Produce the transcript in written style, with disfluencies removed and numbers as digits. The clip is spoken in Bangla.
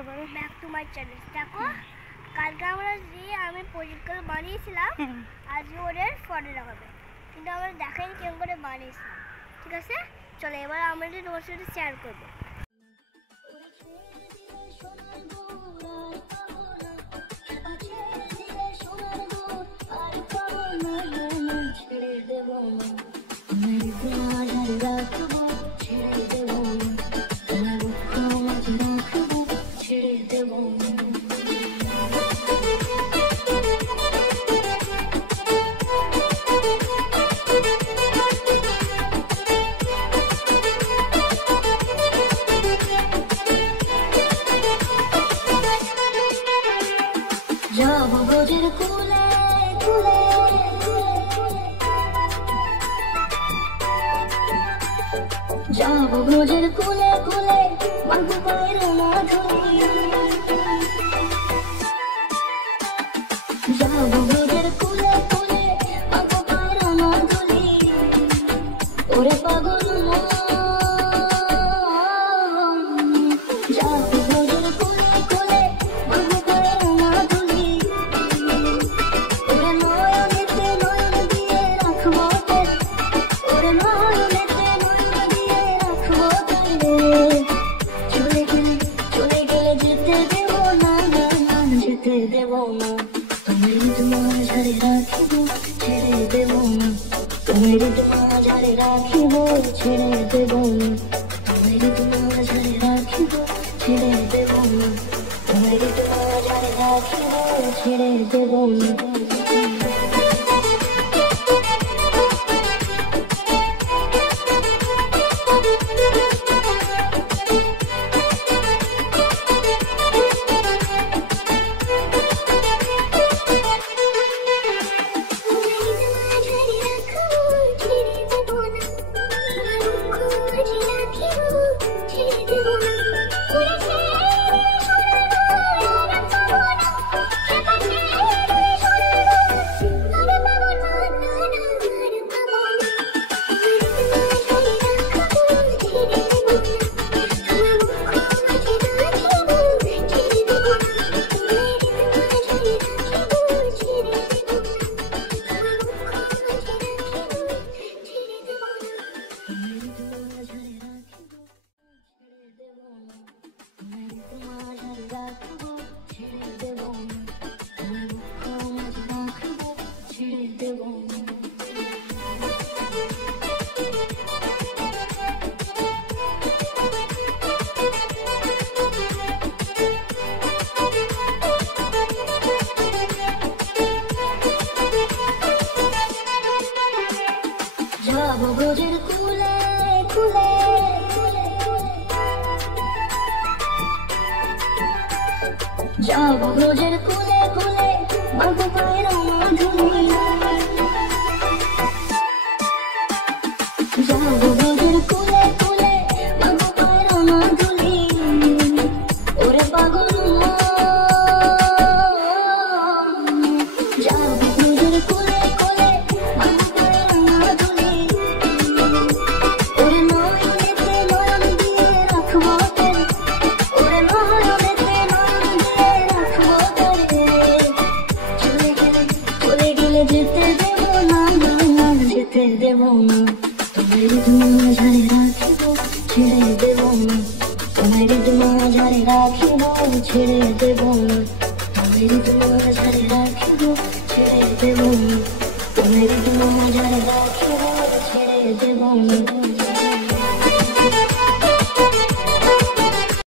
একেবারে ব্যাক টু মাই চ্যানেল। দেখো কালকে আমরা যে আমি প্রজেক্টগুলো বানিয়েছিলাম আজকে ওদের ফটো দেখাবে, কিন্তু আমরা দেখাইনি কেমন করে বানিয়েছিলাম। ঠিক আছে, চলো এবার আমরা তোমার সাথে শেয়ার করবো। যাব গোজের কুলে কুলে যাব গোজের কুলে কুলে মাগো পায়ের মাধুরী যাব গোজের কুলে কুলে মাগো পায়ের মাধুরী ওরে পাগল মন যাব গোজের কুলে কুলে মাগো পায়ের মাধুরী ওরে নয়নেতে নয়ন দিয়ে রাখবো ওরে নয়নেতে নয়ন দিয়ে রাখবো চলে গেলে যেতে দেব না না না যেতে দেব না তোমার তোমার ঝাড়ে রাখিব ছেড়ে দেব না তোমার তোমার ঝাড়ে রাখিব ছেড়ে দেব না তোমার তোমার ঝাড়ে রাখিব ছেড়ে দেব না তোমার তোমার ঝাড়ে রাখিব ছেড়ে দেব না যাব গোজের কুলে কুলে যাব গোজের কুলে কুলে মাগো পায়ের মাধুরী যাব গোজের কুলে কুলে মাগো পায়ের মাধুরী ওরে পাগল মন যাব গোজের কুলে কুলে মাগো পায়ের মাধুরী ওরে নয়নেতে নয়ন দিয়ে রাখবো ওরে নয়নেতে নয়ন দিয়ে রাখবো চলে গেলে যেতে দেব না না না যেতে দেব না তোমার তোমার ঝাড়ে রাখিব ছেড়ে দেব না তোমার তোমার ঝাড়ে রাখিব ছেড়ে দেব না তোমার তোমার ঝাড়ে রাখিব ছেড়ে দেব না তোমার তোমার ঝাড়ে রাখিব ছেড়ে দেব না